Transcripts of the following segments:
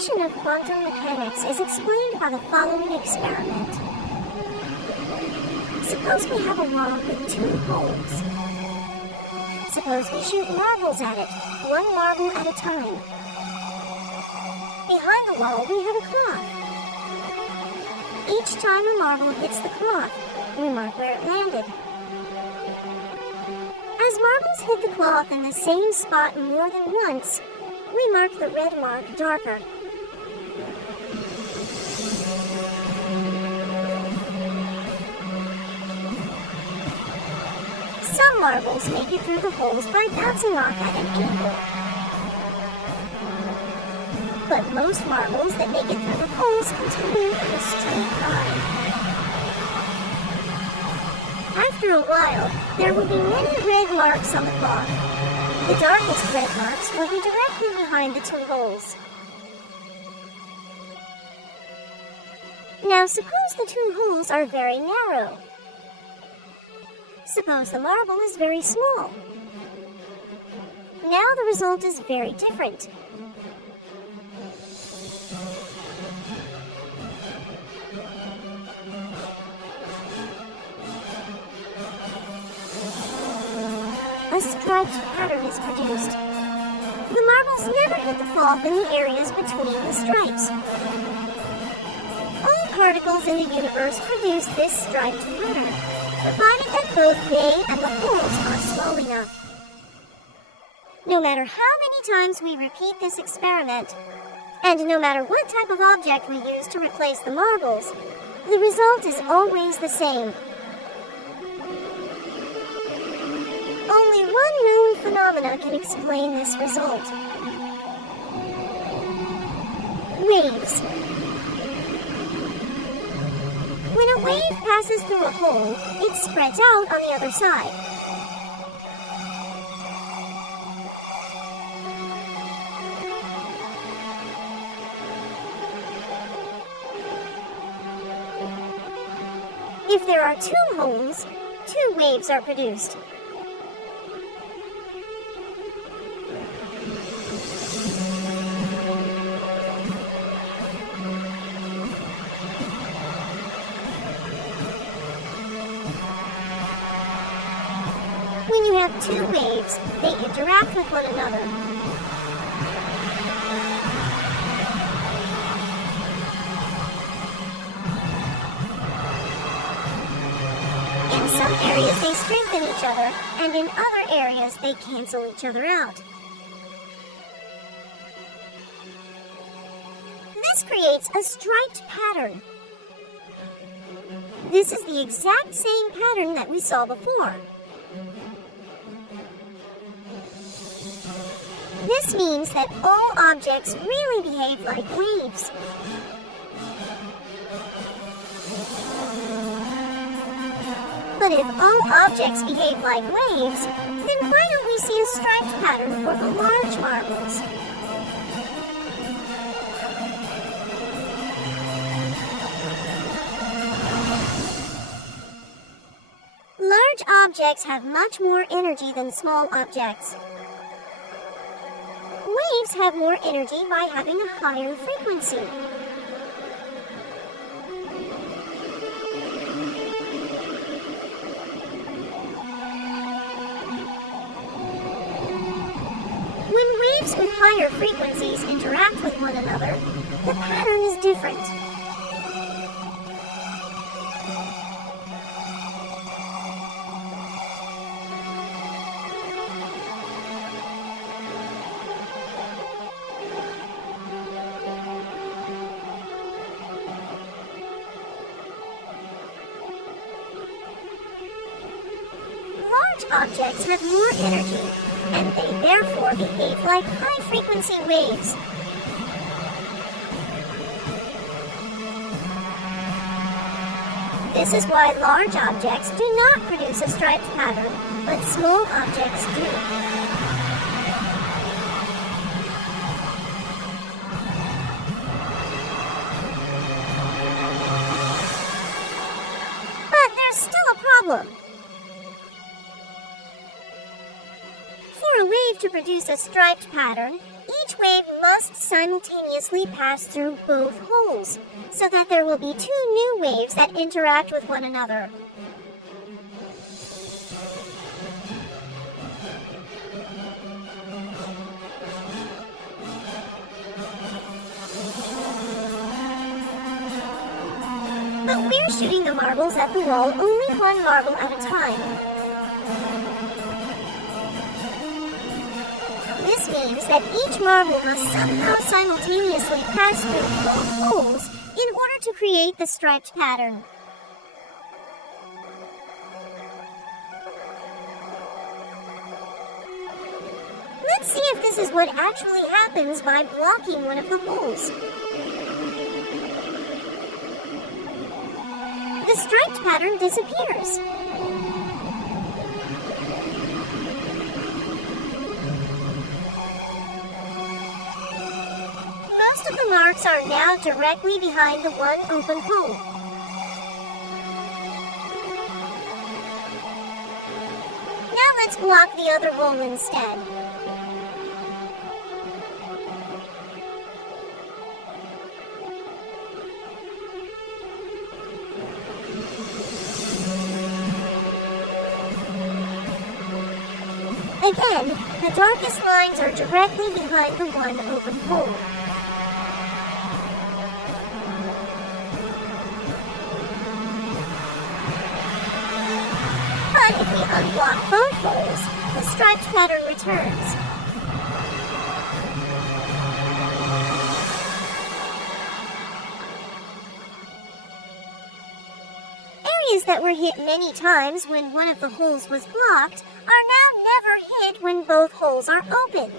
foundation of quantum mechanics is explained by the following experiment. Suppose we have a wall with 2 holes. Suppose we shoot marbles at it, 1 marble at a time. Behind the wall we have a cloth. Each time a marble hits the cloth, we mark where it landed. As marbles hit the cloth in the same spot more than once, we mark the red mark darker. Some marbles make it through the holes by bouncing off at an angle. But most marbles that make it through the holes continue in a straight line. After a while, there will be many red marks on the cloth. The darkest red marks will be directly behind the 2 holes. Now suppose the 2 holes are very narrow. Suppose the marble is very small. Now the result is very different. A striped pattern is produced. The marbles never hit the cloth in the areas between the stripes. All particles in the universe produce this striped pattern, provided that both they and the holes are small enough. No matter how many times we repeat this experiment, and no matter what type of object we use to replace the marbles, the result is always the same. Only one known phenomena can explain this result. Waves. When a wave passes through a hole, it spreads out on the other side. If there are 2 holes, 2 waves are produced. When you have 2 waves, they interact with one another. In some areas they strengthen each other, and in other areas they cancel each other out. This creates a striped pattern. This is the exact same pattern that we saw before. This means that all objects really behave like waves. But if all objects behave like waves, then why don't we see a striped pattern for the large marbles? Large objects have much more energy than small objects. Waves have more energy by having a higher frequency. When waves with higher frequencies interact with one another, the pattern is different. Objects have more energy, and they therefore behave like high-frequency waves. This is why large objects do not produce a striped pattern, but small objects do. But there's still a problem. For a wave to produce a striped pattern, each wave must simultaneously pass through both holes, so that there will be two new waves that interact with one another. But we're shooting the marbles at the wall only one marble at a time. This means that each marble must somehow simultaneously pass through both holes in order to create the striped pattern. Let's see if this is what actually happens by blocking one of the holes. The striped pattern disappears. Most of the marks are now directly behind the one open hole. Now let's block the other hole instead. Again, the darkest lines are directly behind the one open hole. But if we unblock both holes, the striped pattern returns. Areas that were hit many times when one of the holes was blocked are now never hit when both holes are open.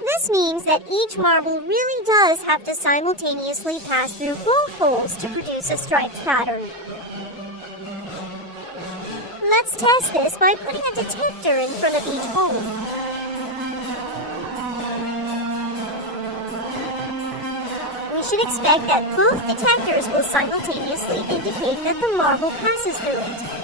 This means that each marble really does have to simultaneously pass through both holes to produce a striped pattern. Let's test this by putting a detector in front of each hole. We should expect that both detectors will simultaneously indicate that the marble passes through it.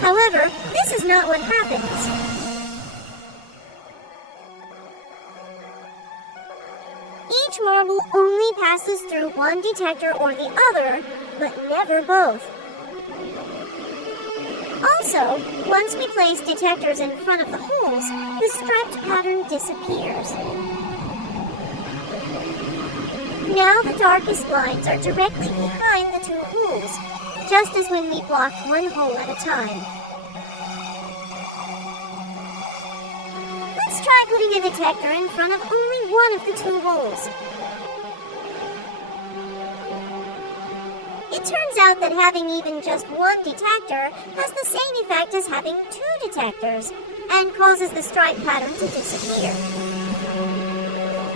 However, this is not what happens. Each marble only passes through one detector or the other, but never both. Also, once we place detectors in front of the holes, the striped pattern disappears. Now the darkest lines are directly behind the two holes, just as when we blocked one hole at a time. Let's try putting a detector in front of only one of the two holes. It turns out that having even just one detector has the same effect as having two detectors, and causes the stripe pattern to disappear.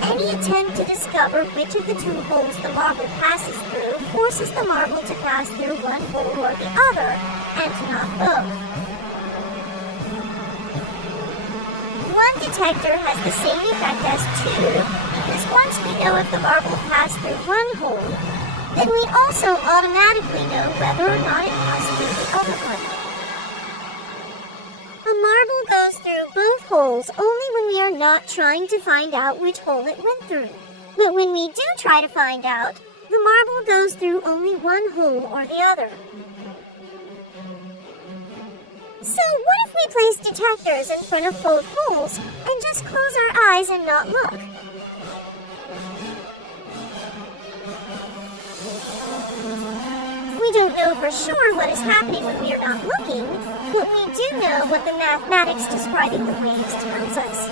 Any attempt to discover which of the two holes the marble passes through forces the marble to pass through one hole or the other, and not both. One detector has the same effect as two, because once we know if the marble passed through one hole, then we also automatically know whether or not it passed through the other one. A marble goes through both holes only when we are not trying to find out which hole it went through. But when we do try to find out, the marble goes through only one hole or the other. So what if we place detectors in front of both holes and just close our eyes and not look? We don't know for sure what is happening when we are not looking, but we do know what the mathematics describing the waves tells us.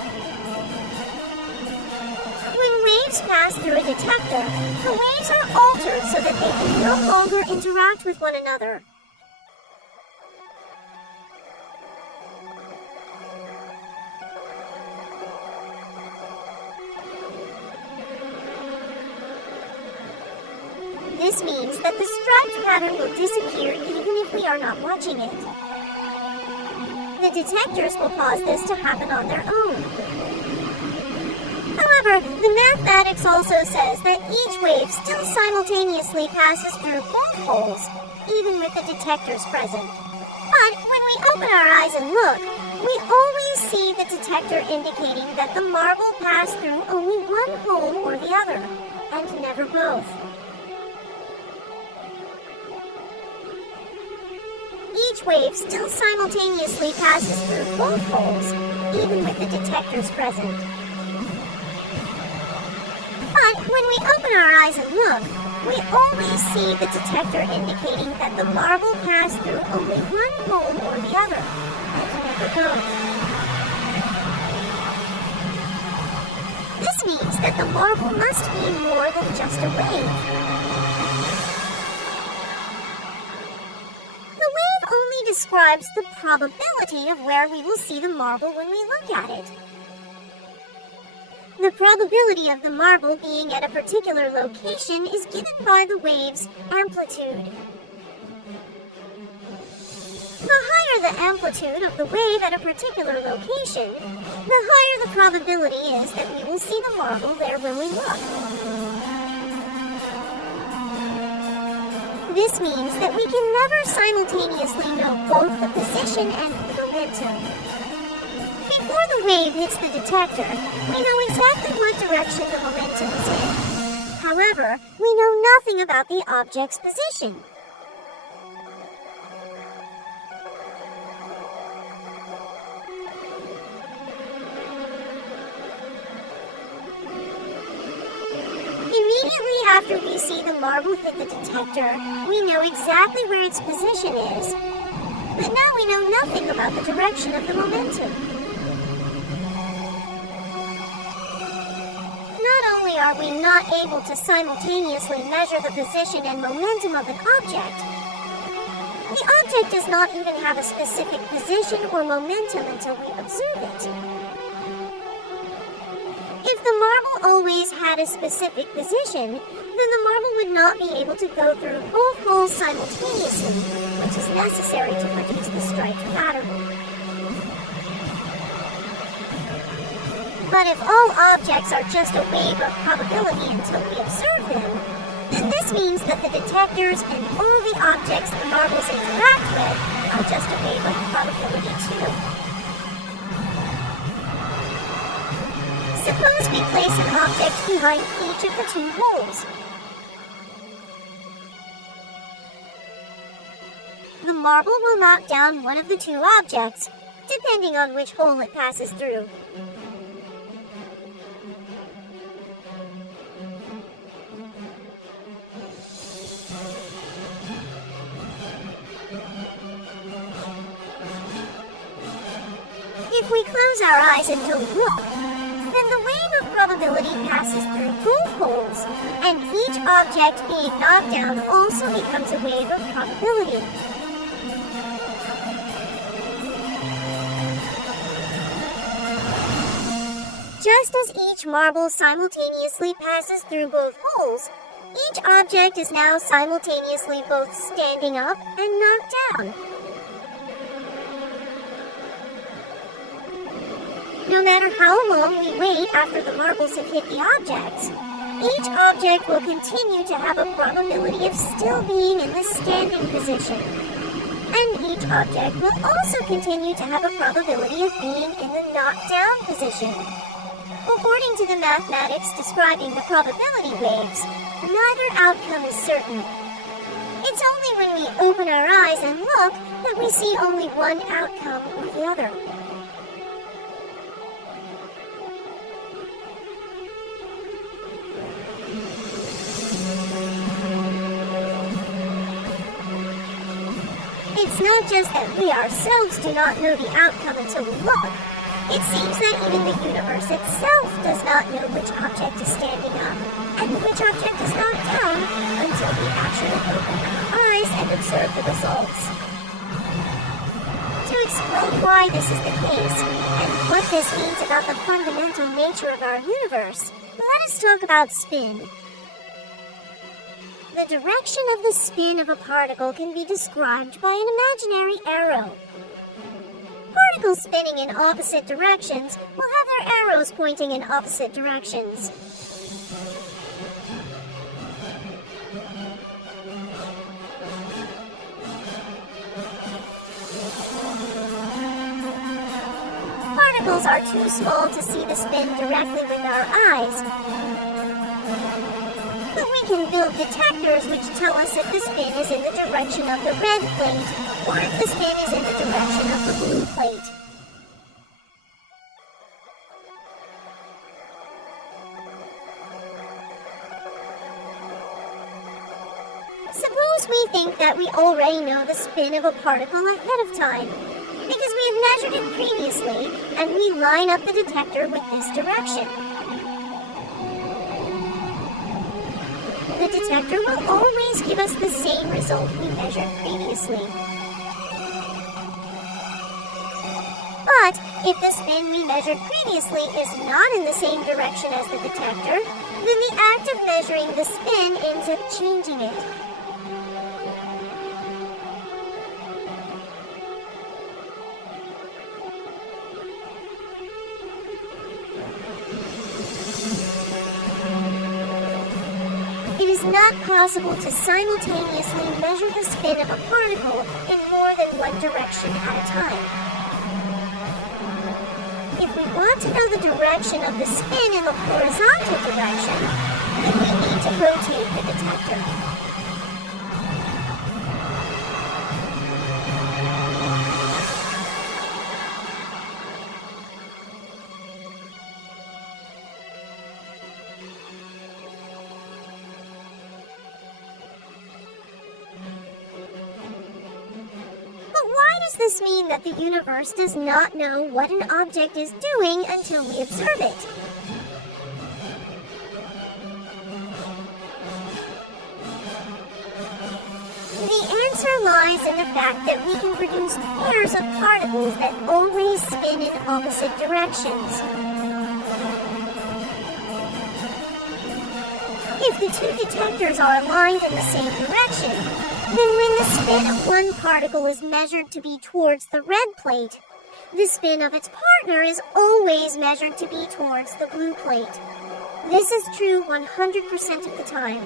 When waves pass through a detector, the waves are altered so that they can no longer interact with one another. This means that the striped pattern will disappear even if we are not watching it. The detectors will cause this to happen on their own. However, the mathematics also says that each wave still simultaneously passes through both holes, even with the detectors present. But when we open our eyes and look, we always see the detector indicating that the marble passed through only one hole or the other, and never both. Each wave still simultaneously passes through both holes, even with the detectors present. But when we open our eyes and look, we always see the detector indicating that the marble passed through only one hole or the other, and never both. This means that the marble must be more than just a wave. The wave only describes the probability of where we will see the marble when we look at it. The probability of the marble being at a particular location is given by the wave's amplitude. The higher the amplitude of the wave at a particular location, the higher the probability is that we will see the marble there when we look. This means that we can never simultaneously know both the position and the momentum. Before the wave hits the detector, we know exactly what direction the momentum is in. However, we know nothing about the object's position. Immediately after we see the marble hit the detector, we know exactly where its position is. But now we know nothing about the direction of the momentum. Not only are we not able to simultaneously measure the position and momentum of an object, the object does not even have a specific position or momentum until we observe it. If the marble always had a specific position, then the marble would not be able to go through both holes simultaneously, which is necessary to produce the striped pattern. But if all objects are just a wave of probability until we observe them, then this means that the detectors and all the objects the marbles interact with are just a wave of probability too. Suppose we place an object behind each of the two holes. The marble will knock down one of the two objects, depending on which hole it passes through. If we close our eyes and don't look, then the wave of probability passes through both holes, and each object being knocked down also becomes a wave of probability. Just as each marble simultaneously passes through both holes, each object is now simultaneously both standing up and knocked down. No matter how long we wait after the marbles have hit the objects, each object will continue to have a probability of still being in the standing position. And each object will also continue to have a probability of being in the knocked down position. According to the mathematics describing the probability waves, neither outcome is certain. It's only when we open our eyes and look that we see only one outcome or the other. It's not just that we ourselves do not know the outcome until we look. It seems that even the universe itself does not know which object is standing up and which object is knocked down until we actually open our eyes and observe the results. To explain why this is the case and what this means about the fundamental nature of our universe, let us talk about spin. The direction of the spin of a particle can be described by an imaginary arrow. Particles spinning in opposite directions will have their arrows pointing in opposite directions. particles are too small to see the spin directly with our eyes. But we can build detectors which tell us if the spin is in the direction of the red plate, or if the spin is in the direction of the blue plate. Suppose we think that we already know the spin of a particle ahead of time, because we have measured it previously, and we line up the detector with this direction. The detector will always give us the same result we measured previously. But if the spin we measured previously is not in the same direction as the detector, then the act of measuring the spin ends up changing it. It is not possible to simultaneously measure the spin of a particle in more than one direction at a time. If we want to know the direction of the spin in the horizontal direction, then we need to rotate the detector. Does this mean that the universe does not know what an object is doing until we observe it? The answer lies in the fact that we can produce pairs of particles that always spin in opposite directions. If the two detectors are aligned in the same direction, then when the spin of one particle is measured to be towards the red plate, the spin of its partner is always measured to be towards the blue plate. This is true 100% of the time.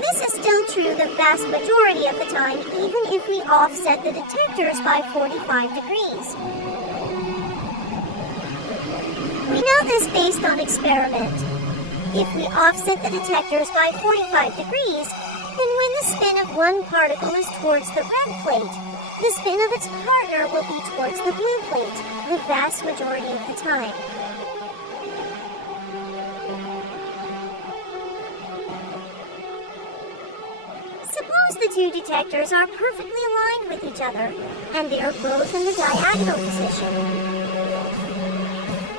This is still true the vast majority of the time, even if we offset the detectors by 45 degrees. We know this based on experiment. If we offset the detectors by 45 degrees, then when the spin of one particle is towards the red plate, the spin of its partner will be towards the blue plate, the vast majority of the time. Suppose the two detectors are perfectly aligned with each other, and they are both in the diagonal position.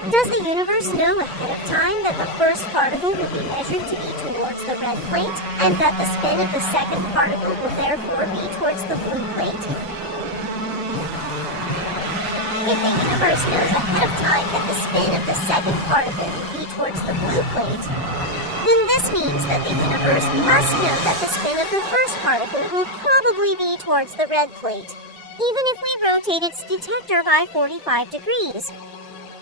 Does the universe know ahead of time that the first particle will be measured to be towards the red plate, and that the spin of the second particle will therefore be towards the blue plate? If the universe knows ahead of time that the spin of the second particle will be towards the blue plate, then this means that the universe must know that the spin of the first particle will probably be towards the red plate, even if we rotate its detector by 45 degrees.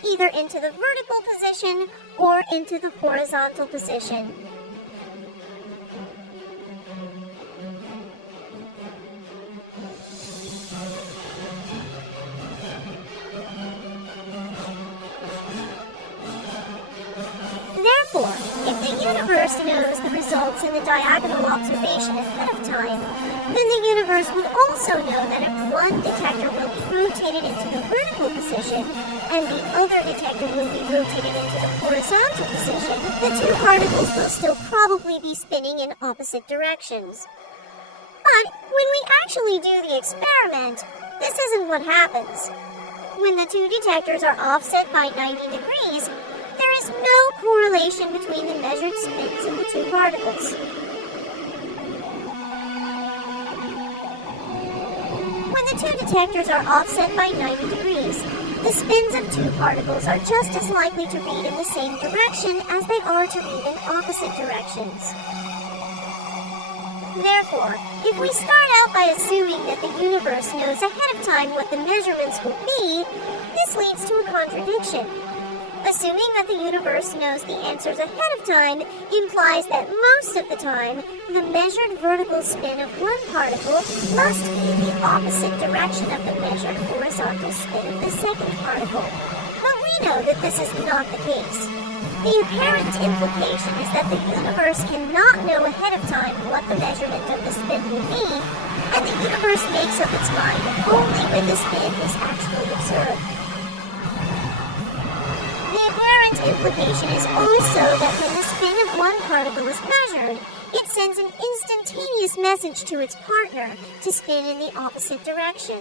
Either into the vertical position or into the horizontal position. Therefore, if the universe knows the results in the diagonal observation ahead of time, then the universe would also know that if one detector will be rotated into the vertical position, and the other detector will be rotated into the horizontal position, the two particles will still probably be spinning in opposite directions. But when we actually do the experiment, this isn't what happens. When the two detectors are offset by 90 degrees, there is no correlation between the measured spins of the two particles. When the two detectors are offset by 90 degrees, the spins of two particles are just as likely to read in the same direction as they are to read in opposite directions. Therefore, if we start out by assuming that the universe knows ahead of time what the measurements will be, this leads to a contradiction. Assuming that the universe knows the answers ahead of time implies that most of the time, the measured vertical spin of one particle must be in the opposite direction of the measured horizontal spin of the second particle. But we know that this is not the case. The apparent implication is that the universe cannot know ahead of time what the measurement of the spin will be, and the universe makes up its mind only when the spin is actually observed. The apparent implication is also that when the spin of one particle is measured, it sends an instantaneous message to its partner to spin in the opposite direction.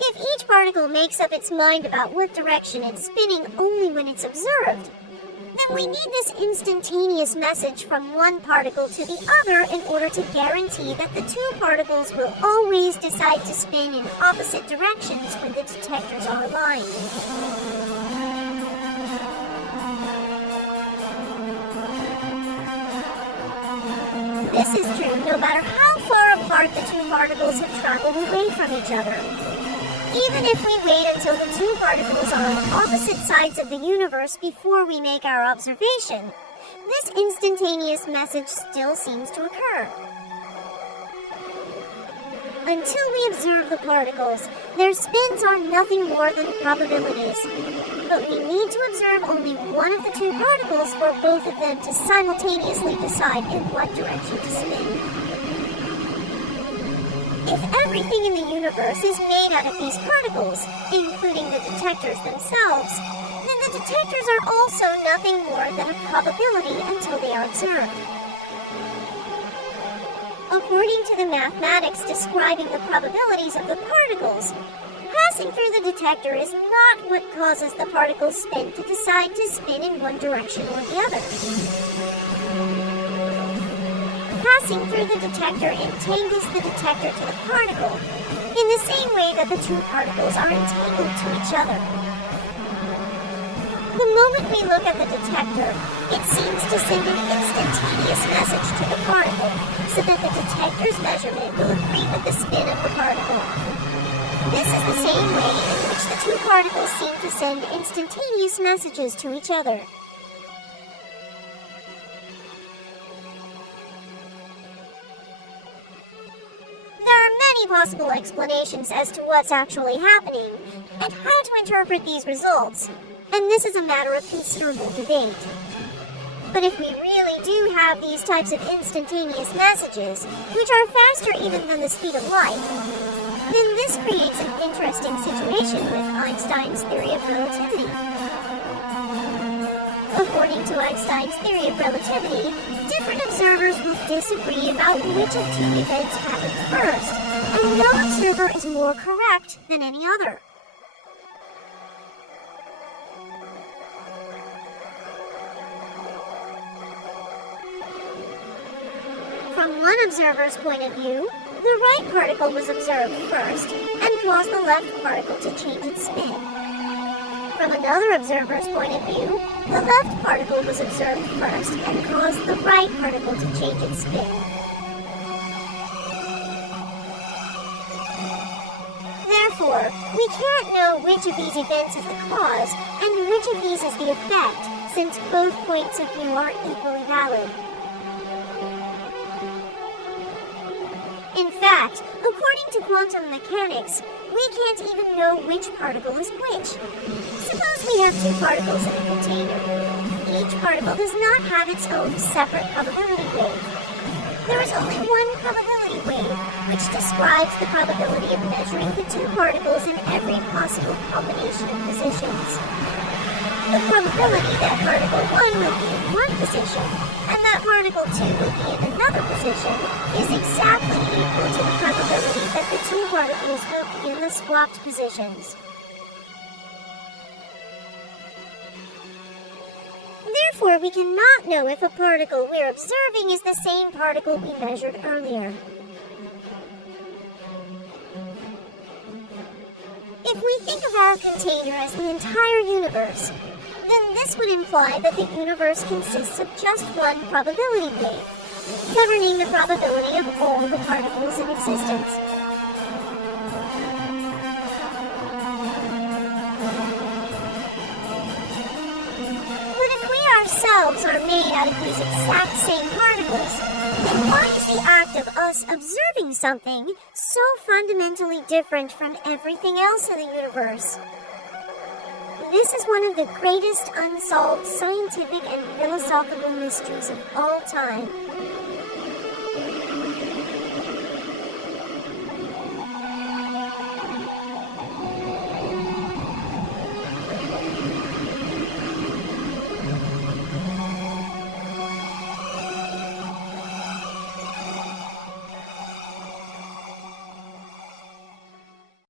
If each particle makes up its mind about what direction it's spinning only when it's observed, then we need this instantaneous message from one particle to the other in order to guarantee that the two particles will always decide to spin in opposite directions when the detectors are aligned. This is true no matter how far apart the two particles have traveled away from each other. Even if we wait until the two particles are on opposite sides of the universe before we make our observation, this instantaneous message still seems to occur. Until we observe the particles, their spins are nothing more than probabilities. But we need to observe only one of the two particles for both of them to simultaneously decide in what direction to spin. If everything in the universe is made out of these particles, including the detectors themselves, then the detectors are also nothing more than a probability until they are observed. According to the mathematics describing the probabilities of the particles, passing through the detector is not what causes the particle's spin to decide to spin in one direction or the other. Passing through the detector entangles the detector to the particle, in the same way that the two particles are entangled to each other. The moment we look at the detector, it seems to send an instantaneous message to the particle, so that the detector's measurement will agree with the spin of the particle. This is the same way in which the two particles seem to send instantaneous messages to each other. Possible explanations as to what's actually happening and how to interpret these results, and this is a matter of considerable debate. But if we really do have these types of instantaneous messages, which are faster even than the speed of light, then this creates an interesting situation with Einstein's theory of relativity. According to Einstein's theory of relativity, different observers will disagree about which of two events happened first, and no observer is more correct than any other. From one observer's point of view, the right particle was observed first and caused the left particle to change its spin. From another observer's point of view, the left particle was observed first and caused the right particle to change its spin. Therefore, we can't know which of these events is the cause and which of these is the effect, since both points of view are equally valid. In fact, according to quantum mechanics, we can't even know which particle is which. Suppose we have two particles in a container. Each particle does not have its own separate probability wave. There is only one probability wave, which describes the probability of measuring the two particles in every possible combination of positions. The probability that particle 1 will be in one position, and that particle 2 will be in another position, is exactly equal to the probability that the two particles will be in the swapped positions. Therefore, we cannot know if a particle we're observing is the same particle we measured earlier. If we think of our container as the entire universe, then this would imply that the universe consists of just one probability wave, governing the probability of all the particles in existence. ourselves are made out of these exact same particles, then why is the act of us observing something so fundamentally different from everything else in the universe? This is one of the greatest unsolved scientific and philosophical mysteries of all time.